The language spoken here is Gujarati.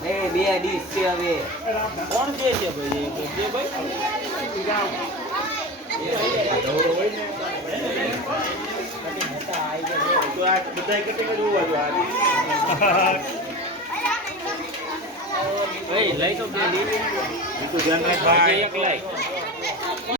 બે ડીશ છે હવે કોણ છે ભાઈ લઈ તો ધ્યાન રાખ